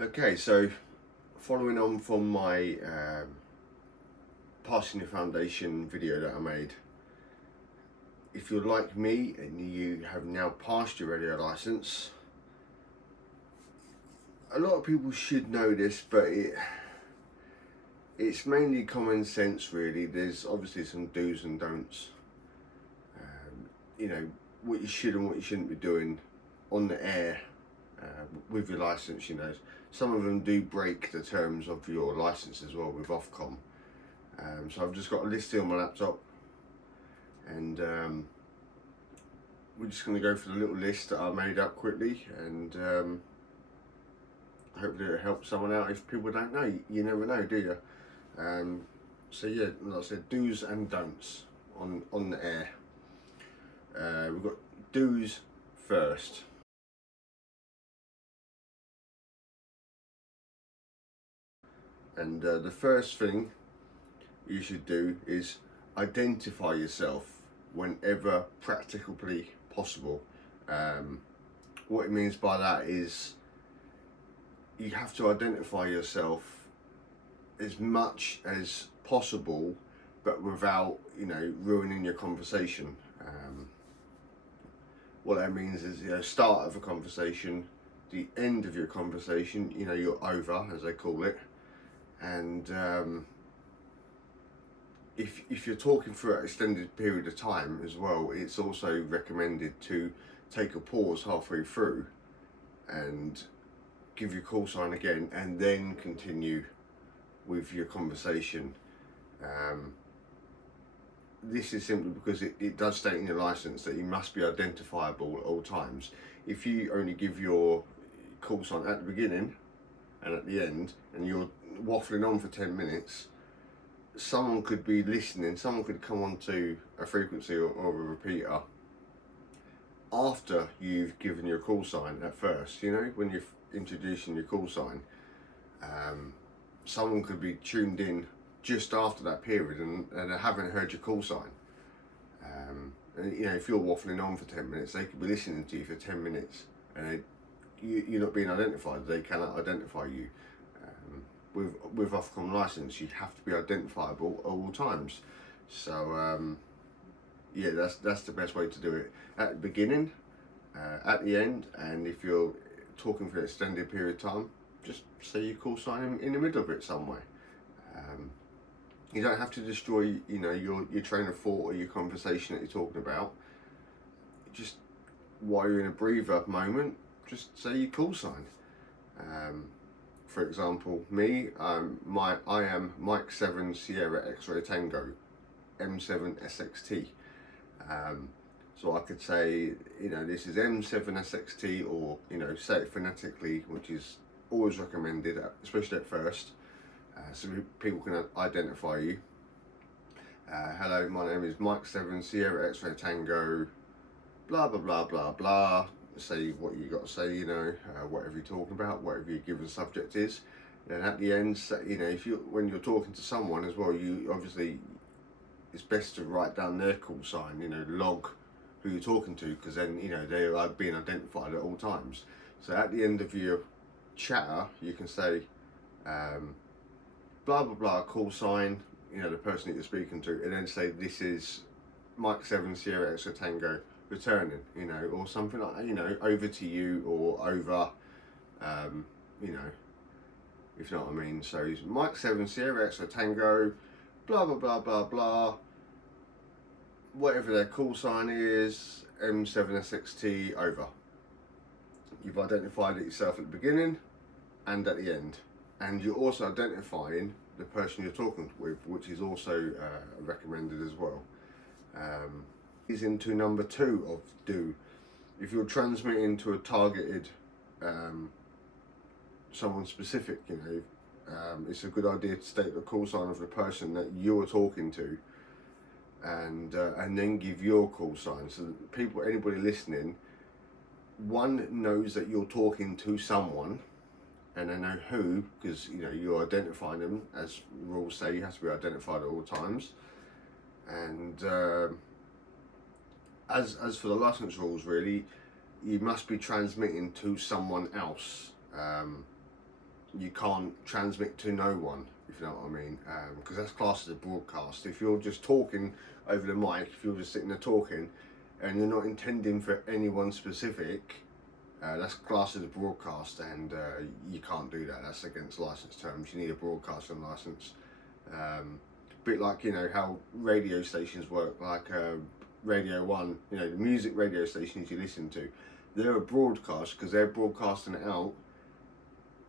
Okay, so following on from my passing the foundation video that I made, if you're like me and you have now passed your radio license, a lot of people should know this, but it's mainly common sense really. There's obviously some do's and don'ts. You know, what you should and what you shouldn't be doing on the air with your license. You know, some of them do break the terms of your license as well with Ofcom. So I've just got a list here on my laptop, and we're just going to go through the little list that I made up quickly, and hopefully it'll help someone out. If people don't know, you never know, do you? So yeah, like I said, do's and don'ts on the air. We've got do's first. And the first thing you should do is identify yourself whenever practically possible. What it means by that is you have to identify yourself as much as possible, but without, you know, ruining your conversation. What that means is, you know, start of a conversation, the end of your conversation, you know, you're over, as they call it. And if you're talking for an extended period of time as well, it's also recommended to take a pause halfway through and give your call sign again, and then continue with your conversation. This is simply because it does state in your license that you must be identifiable at all times. If you only give your call sign at the beginning and at the end, and you're waffling on for 10 minutes, someone could be listening, someone could come onto a frequency or a repeater after you've given your call sign at first. You know, when you're introducing your call sign, someone could be tuned in just after that period and they haven't heard your call sign. And you know, if you're waffling on for 10 minutes, they could be listening to you for 10 minutes and you're not being identified. They cannot identify you. With Ofcom license, you have to be identifiable at all times. So yeah, that's the best way to do it. At the beginning, at the end, and if you're talking for an extended period of time, just say your call sign in the middle of it somewhere. You don't have to destroy, you know, your train of thought or your conversation that you're talking about. Just while you're in a breather moment, just say your call sign. For example, me, I am Mike 7 Sierra X-Ray Tango, M7 SXT. So I could say, you know, this is M7 SXT, or, you know, say it phonetically, which is always recommended, especially at first, so people can identify you. Hello, my name is Mike 7 Sierra X-Ray Tango, blah blah blah blah blah. Say what you got to say, you know, whatever you're talking about, whatever your given subject is. And at the end, you know, when you're talking to someone as well, you obviously, it's best to write down their call sign, you know, log who you're talking to, because then, you know, they are being identified at all times. So at the end of your chatter, you can say blah blah blah, call sign, you know, the person that you're speaking to, and then say, this is Mike 7 Sierra X Tango returning, you know, or something like that, you know, over to you, or over, you know, if you know what I mean. So he's Mike 7 Sierra X Tango, blah blah blah blah blah, whatever their call sign is, M7SXT, over. You've identified it yourself at the beginning and at the end, and you're also identifying the person you're talking with, which is also recommended as well. Is into number 2 of do. If you're transmitting to a targeted someone specific, you know, it's a good idea to state the call sign of the person that you're talking to, and then give your call sign, so that people, anybody listening, one, knows that you're talking to someone, and they know who, because, you know, you're identifying them. As rules say, you have to be identified at all times. And as for the license rules, really, you must be transmitting to someone else. you can't transmit to no one, if you know what I mean, because that's classed as a broadcast. If you're just talking over the mic, if you're just sitting there talking and you're not intending for anyone specific, that's classed as a broadcast, and you can't do that. That's against license terms. You need a broadcasting license. Bit like, you know, how radio stations work, like Radio 1, you know, the music radio stations you listen to, they're a broadcast because they're broadcasting it out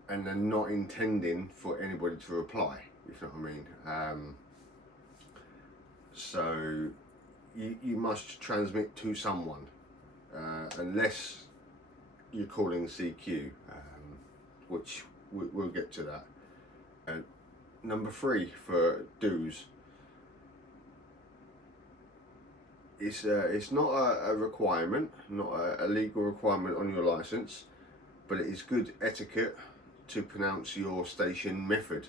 and they're not intending for anybody to reply, if you know what I mean. So you must transmit to someone, unless you're calling CQ, which we'll get to that. Number 3 for do's. It's not a requirement, not a legal requirement on your license, but it is good etiquette to pronounce your station method,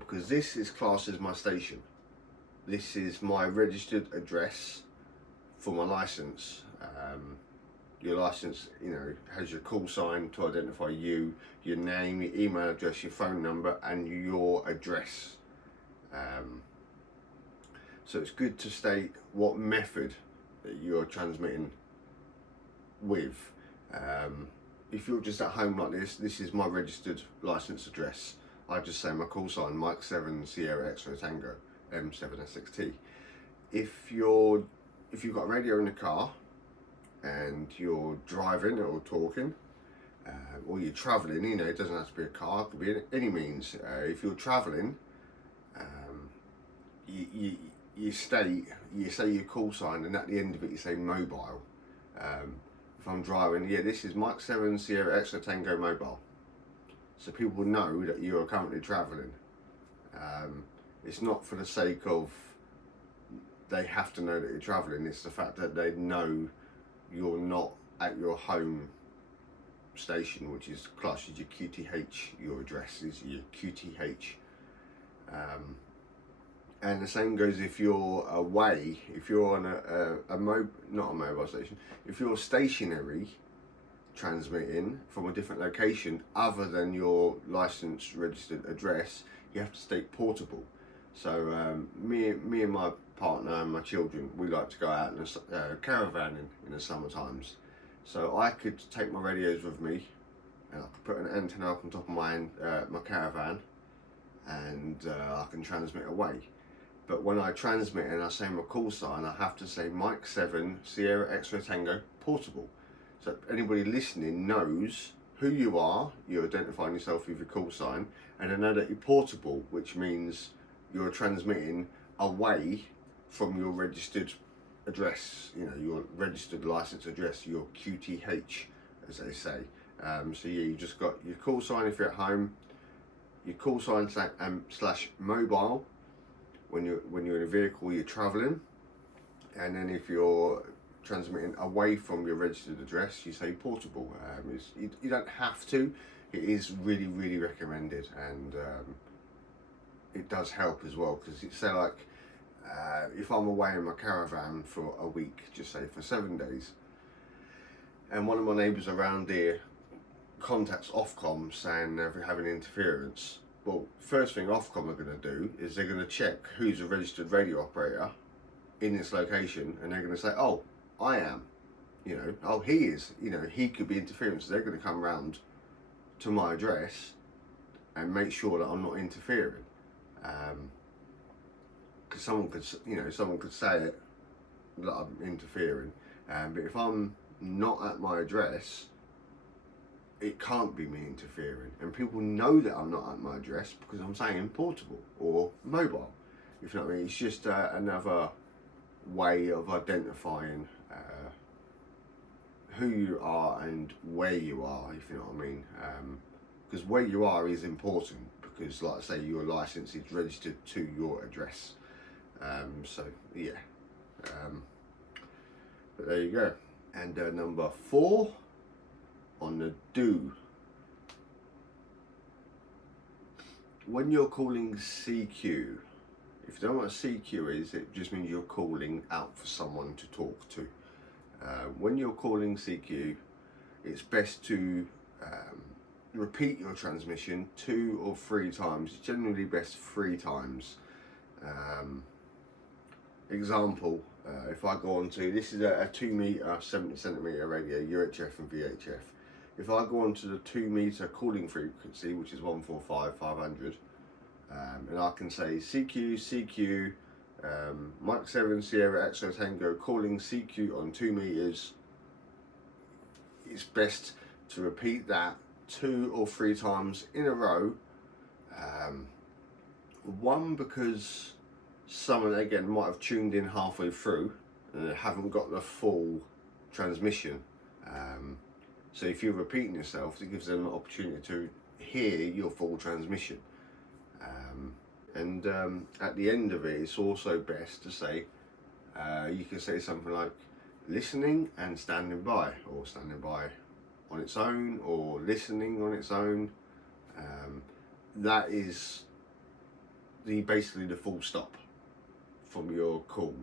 because this is classed as my station. This is my registered address for my license. Your license, you know, has your call sign to identify you, your name, your email address, your phone number, and your address. So it's good to state what method that you're transmitting with. If you're just at home like this is my registered license address. I just say my call sign, Mike 7 Sierra X-Ray Tango M7SXT. If you've got a radio in the car and you're driving or talking, or you're travelling, you know, it doesn't have to be a car, it could be any means. If you're travelling, you say your call sign, and at the end of it you say mobile. If I'm driving, yeah, this is Mike 7 Sierra X-Ray Tango Mobile. So people know that you are currently travelling. It's not for the sake of they have to know that you're travelling, it's the fact that they know you're not at your home station, which is classed as your QTH. Your address is your QTH. And the same goes if you're away, if you're on not a mobile station, if you're stationary transmitting from a different location other than your licensed registered address, you have to state portable. So me and my partner and my children, we like to go out in a caravan in the summer times. So I could take my radios with me, and I could put an antenna up on top of my caravan, and I can transmit away. But when I transmit and I say my call sign, I have to say Mike 7 Sierra X-Ray Tango portable. So anybody listening knows who you are, you're identifying yourself with your call sign, and they know that you're portable, which means you're transmitting away from your registered address, you know, your registered license address, your QTH, as they say. So yeah, you just got your call sign if you're at home, your call sign slash mobile when you're in a vehicle, you're travelling, and then if you're transmitting away from your registered address, you say portable. You don't have to. It is really, really recommended, and it does help as well, because it's say like if I'm away in my caravan for a week, just say for 7 days, and one of my neighbours around here contacts Ofcom saying they're having interference. Well, first thing Ofcom are going to do is they're going to check who's a registered radio operator in this location, and they're going to say, oh, I am, you know, oh, he is, you know, he could be interfering. So they're going to come round to my address and make sure that I'm not interfering. Because someone could say it that I'm interfering, but if I'm not at my address, it can't be me interfering, and people know that I'm not at my address because I'm saying portable or mobile, if you know what I mean. It's just another way of identifying who you are and where you are, if you know what I mean, because where you are is important, because like I say, your license is registered to your address. So yeah, but there you go. And number 4 on the do. When you're calling CQ, if you don't know what a CQ is, it just means you're calling out for someone to talk to. When you're calling CQ, it's best to repeat your transmission 2 or 3 times. It's generally best 3 times. Example, if I go on to, this is a 2 meter 70 centimeter radio, UHF and VHF. If I go on to the 2 meter calling frequency, which is 145 500, and I can say CQ, CQ, Mike 7 Sierra X-Ray Tango calling CQ on 2 meters, it's best to repeat that 2 or 3 times in a row. One, because someone again might have tuned in halfway through and haven't got the full transmission. So if you're repeating yourself, it gives them an opportunity to hear your full transmission. And at the end of it, it's also best to say, you can say something like listening and standing by, or standing by on its own, or listening on its own. That is basically the full stop from your call.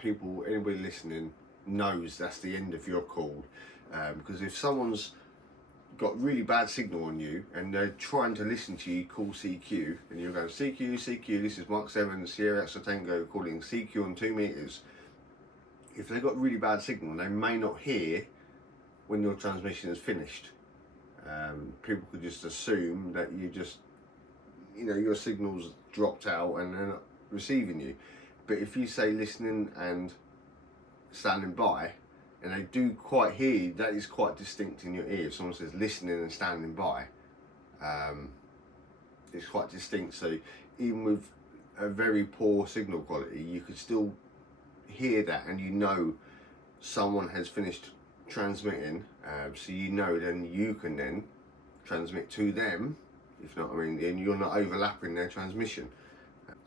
Anybody listening knows that's the end of your call, because if someone's got really bad signal on you and they're trying to listen to you call CQ, and you're going CQ, CQ, this is Mark 7 Sierra X Tango calling CQ on 2 meters. If they've got really bad signal, they may not hear when your transmission is finished. People could just assume that your signal's dropped out and they're not receiving you. But if you say listening and standing by, and they do quite hear you, that is quite distinct in your ear. If someone says listening and standing by, it's quite distinct. So even with a very poor signal quality, you could still hear that, and you know someone has finished transmitting, so then you can then transmit to them, if not, and you're not overlapping their transmission.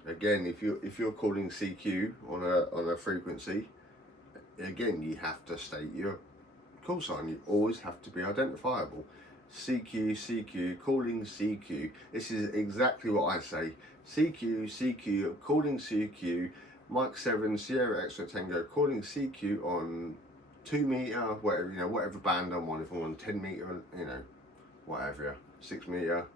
Again, if you're calling CQ on a frequency, again, you have to state your call sign. You always have to be identifiable. CQ, CQ, calling CQ. This is exactly what I say. CQ, CQ, calling CQ, Mike 7 Sierra X-Ray Tango calling CQ on 2 meter, whatever band I'm on. If I'm on 10 meter, whatever, 6 meter,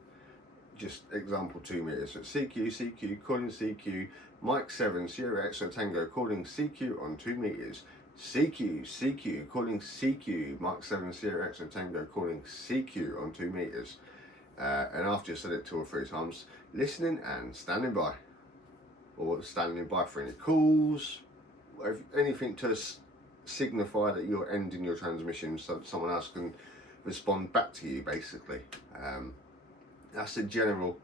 just example 2 meters. So CQ, CQ, calling CQ, Mike 7 Sierra X-Ray Tango calling CQ on 2 meters. CQ, CQ, calling CQ, Mike 7 Sierra X-Ray Tango calling CQ on 2 meters. And after you said it 2 or 3 times, listening and standing by, or standing by for any calls, anything to signify that you're ending your transmission so that someone else can respond back to you, basically. That's the general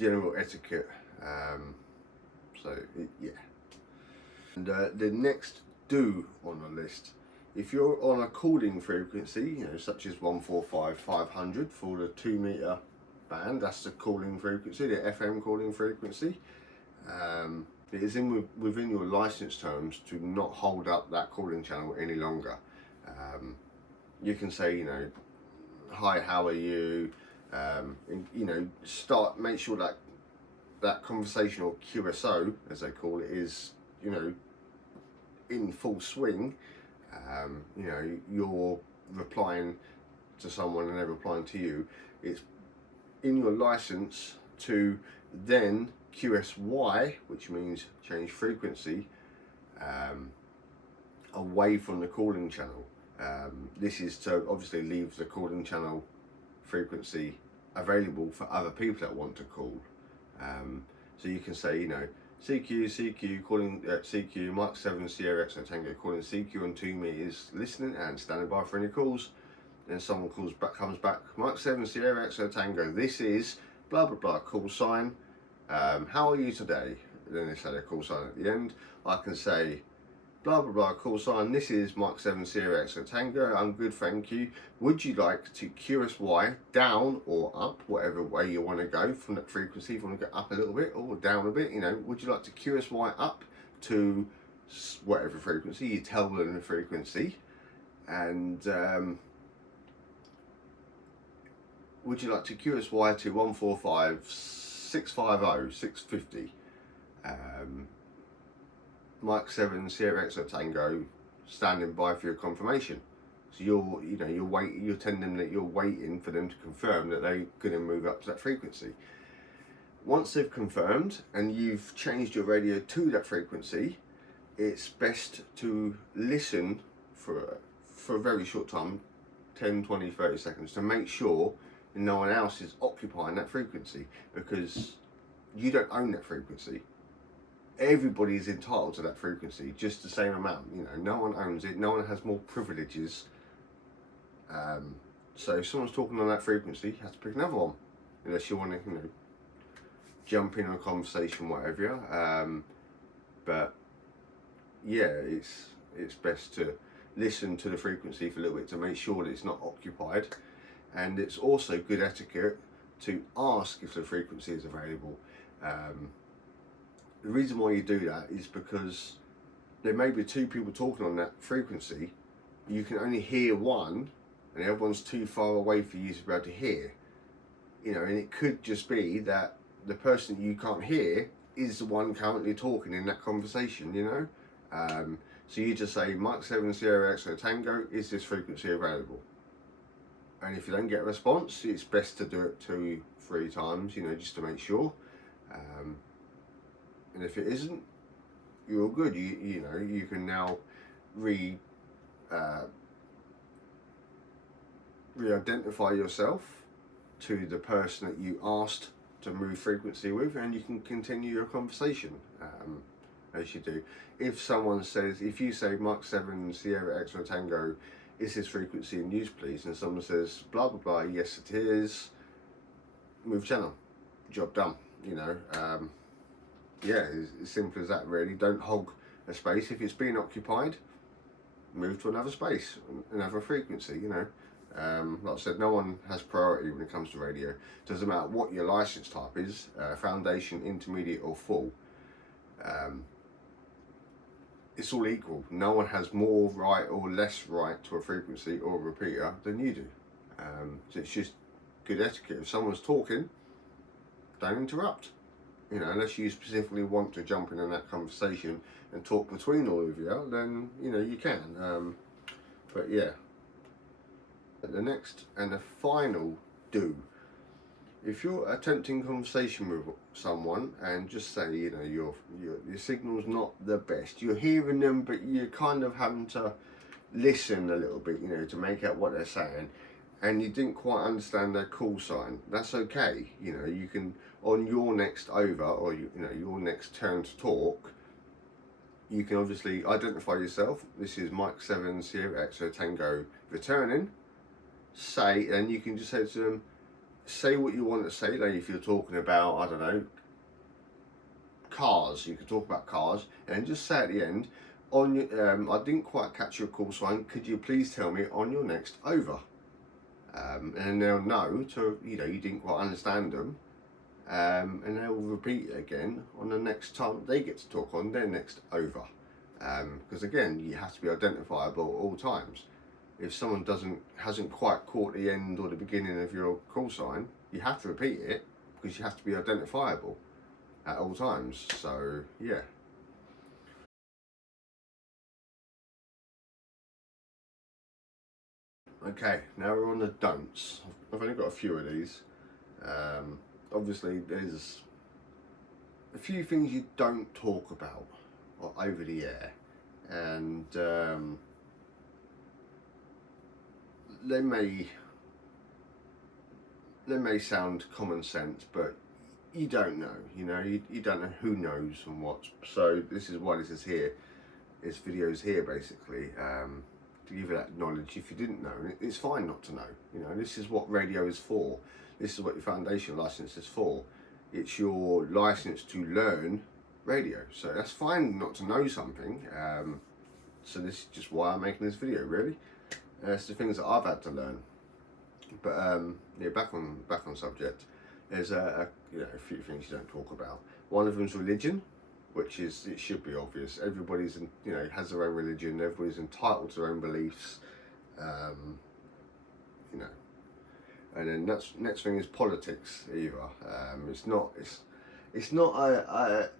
etiquette. Yeah. And the next do on the list, if you're on a calling frequency, such as 145 500 for the 2 meter band, that's the calling frequency, the FM calling frequency. It is within your license terms to not hold up that calling channel any longer. You can say, hi, how are you? Make sure that conversation, or QSO as they call it, is in full swing. You're replying to someone and they're replying to you. It's in your license to then QSY, which means change frequency, away from the calling channel. This is to obviously leave the calling channel frequency available for other people that want to call. So you can say, CQ, CQ, calling CQ, Mike 7 Sierra X Tango calling CQ on 2 meters, listening and standing by for any calls. Then someone comes back, Mike 7 Sierra X Tango, this is blah blah blah, call sign. How are you today? Then they say their call sign at the end. I can say blah blah blah, call sign, this is Mike 7 Sierra X Tango, I'm good, thank you. Would you like to QSY down or up, whatever way you want to go from that frequency? If you want to go up a little bit or down a bit, would you like to QSY up to whatever frequency? You tell them the frequency. And would you like to QSY to 145 650 650? Mike 7 Sierra X Tango, standing by for your confirmation. So So you're telling them that you're waiting for them to confirm that they're going to move up to that frequency. Once they've confirmed and you've changed your radio to that frequency, it's best to listen for a very short time, 10, 20, 30 seconds, to make sure no one else is occupying that frequency, because you don't own that frequency. Everybody is entitled to that frequency, just the same amount. No one owns it. No one has more privileges. So if someone's talking on that frequency, you have to pick another one, unless you want to, jump in on a conversation, whatever. But yeah, it's best to listen to the frequency for a little bit to make sure that it's not occupied, and it's also good etiquette to ask if the frequency is available. The reason why you do that is because there may be two people talking on that frequency. You can only hear one, and everyone's too far away for you to be able to hear. And it could just be that the person you can't hear is the one currently talking in that conversation. So you just say, Mike 7 Sierra X Tango, is this frequency available? And if you don't get a response, it's best to do it 2-3 times, just to make sure. And if it isn't, you're all good. You can now re-identify yourself to the person that you asked to move frequency with, and you can continue your conversation as you do. If you say Mark 7 Sierra X Tango, is this frequency in use please? And someone says blah blah blah, yes it is, move channel, job done. Yeah, it's as simple as that really. Don't hog a space. If it's being occupied, move to another space, another frequency. Like I said, no one has priority when it comes to radio. Doesn't matter what your license type is, foundation, intermediate or full. It's all equal. No one has more right or less right to a frequency or a repeater than you do. So it's just good etiquette. If someone's talking, don't interrupt. Unless you specifically want to jump in on that conversation and talk between all of you, then you can. But yeah, the next and the final do. If you're attempting conversation with someone and just say, your signal's not the best, you're hearing them, but you're kind of having to listen a little bit, to make out what they're saying, and you didn't quite understand their call sign, that's okay. You can, on your next over, or your next turn to talk, you can obviously identify yourself. This is Mike 7 Sierra X Tango returning. And you can just say to them, say what you want to say. Like if you're talking about, I don't know, cars, you can talk about cars, and just say at the end, I didn't quite catch your call sign, could you please tell me on your next over? And they'll know you didn't quite understand them, and they'll repeat it again on the next time they get to talk on their next over. Because again, you have to be identifiable at all times. If someone hasn't quite caught the end or the beginning of your call sign, you have to repeat it, because you have to be identifiable at all times. So yeah. Okay, now we're on the don'ts. I've only got a few of these. Obviously there's a few things you don't talk about over the air, and they may sound common sense, but you don't know. You don't know who knows and what. So this is why this is here. This video's here basically, to give you that knowledge. If you didn't know, it's fine not to know. This is what radio is for. This is what your foundation license is for. It's your license to learn radio. So that's fine not to know something. So this is just why I'm making this video, really. It's the things that I've had to learn. But yeah, back on subject. There's a few things you don't talk about. One of them is religion, which is, it should be obvious. Everybody's has their own religion. Everybody's entitled to their own beliefs. And then next thing is politics. Either it's not a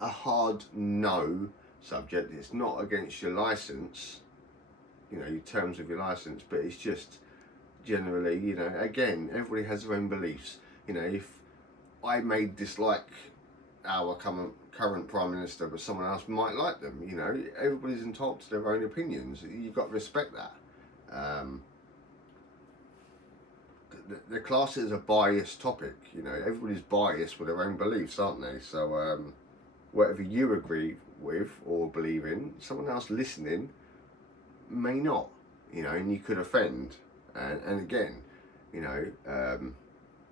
hard no subject. It's not against your license, your terms of your license, but it's just generally, again, everybody has their own beliefs. If I may dislike our current Prime Minister, but someone else might like them, everybody's entitled to their own opinions. You've got to respect that. The class is a biased topic, everybody's biased with their own beliefs, aren't they? So whatever you agree with or believe in, someone else listening may not, and you could offend. And again,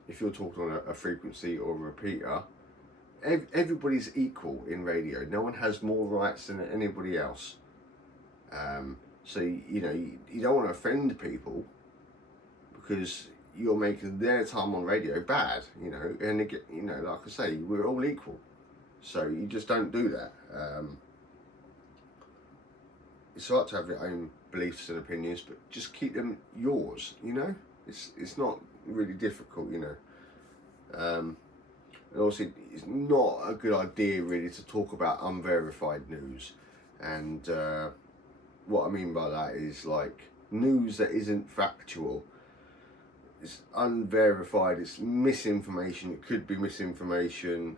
if you're talking on a frequency or a repeater, everybody's equal in radio. No one has more rights than anybody else. So you don't want to offend people, because you're making their time on radio bad. And again, like I say, we're all equal. So you just don't do that. It's right to have your own beliefs and opinions, but just keep them yours. It's not really difficult. And also, it's not a good idea really to talk about unverified news. And what I mean by that is like news that isn't factual. It's unverified, it's misinformation, it could be misinformation,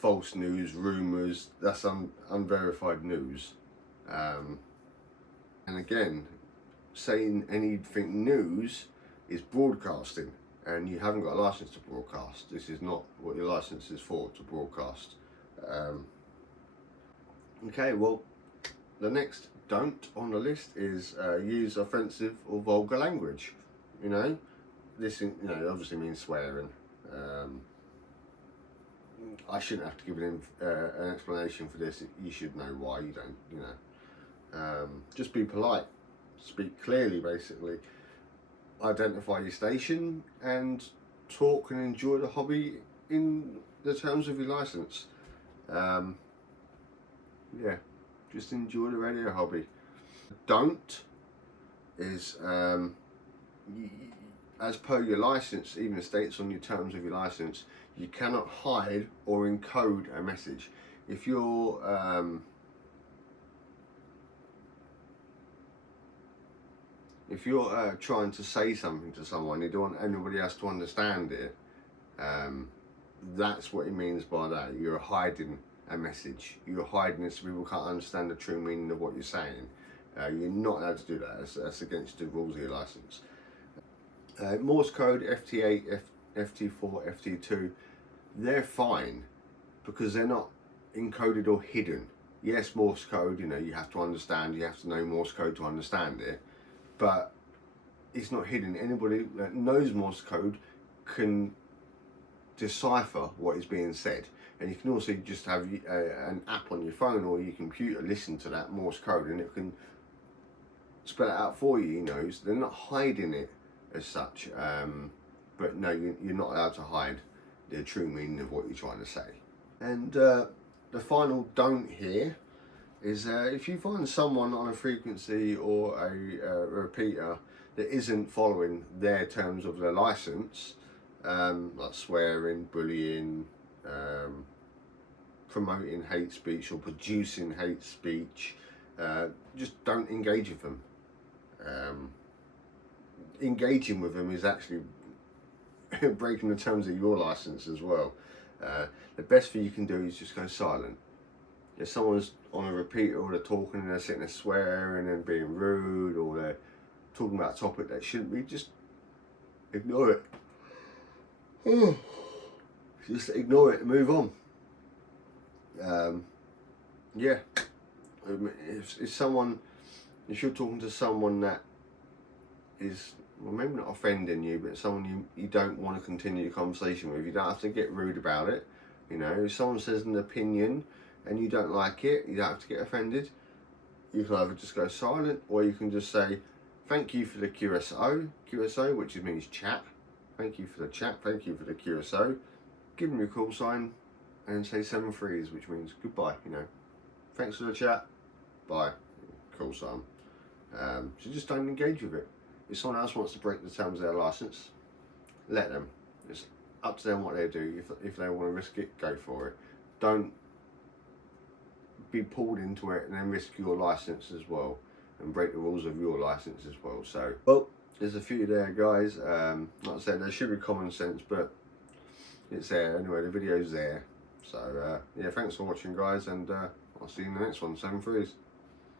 false news, rumours, that's unverified news. And again, saying anything news is broadcasting, and you haven't got a license to broadcast. This is not what your license is for, to broadcast. Okay, well, the next don't on the list is use offensive or vulgar language. This obviously means swearing. I shouldn't have to give an explanation for this. You should know why you don't. Just be polite, speak clearly, basically. Identify your station and talk and enjoy the hobby in the terms of your license. Yeah, just enjoy the radio hobby. Don't is as per your license, even states on your terms of your license, you cannot hide or encode a message. If you're trying to say something to someone, you don't want anybody else to understand it, that's what it means by that. You're hiding a message. You're hiding it so people can't understand the true meaning of what you're saying. You're not allowed to do that. That's against the rules of your license. Morse code, FT8, FT4, FT2, they're fine because they're not encoded or hidden. Yes, Morse code, you have to understand, you have to know Morse code to understand it, but it's not hidden. Anybody that knows Morse code can decipher what is being said. And you can also just have an app on your phone or your computer listen to that Morse code, and it can spell it out for you. So they're not hiding it as such, but no, you're not allowed to hide the true meaning of what you're trying to say. And the final don't here is if you find someone on a frequency or a repeater that isn't following their terms of their license, like swearing, bullying, promoting hate speech or producing hate speech, just don't engage with them. Engaging with them is actually breaking the terms of your license as well. The best thing you can do is just go silent. If someone's on a repeater or they're talking and they're sitting there swearing and being rude, or they're talking about a topic that shouldn't be, just ignore it. Just ignore it and move on. Yeah. If you're talking to someone that is, well, maybe not offending you, but someone you don't want to continue the conversation with, you don't have to get rude about it. If someone says an opinion and you don't like it, you don't have to get offended. You can either just go silent, or you can just say, thank you for the QSO, which means chat. Thank you for the chat, thank you for the QSO. Give them your call sign and say 7 threes, which means goodbye. Thanks for the chat, bye, call sign. So just don't engage with it. If someone else wants to break the terms of their license, let them. It's up to them what they do. If they want to risk it, go for it. Don't be pulled into it and then risk your license as well. and break the rules of your license as well. So, Well, there's a few there, guys. Like I said, there should be common sense, but it's there anyway. The video's there. So yeah, thanks for watching, guys, and I'll see you in the next one. 7 threes.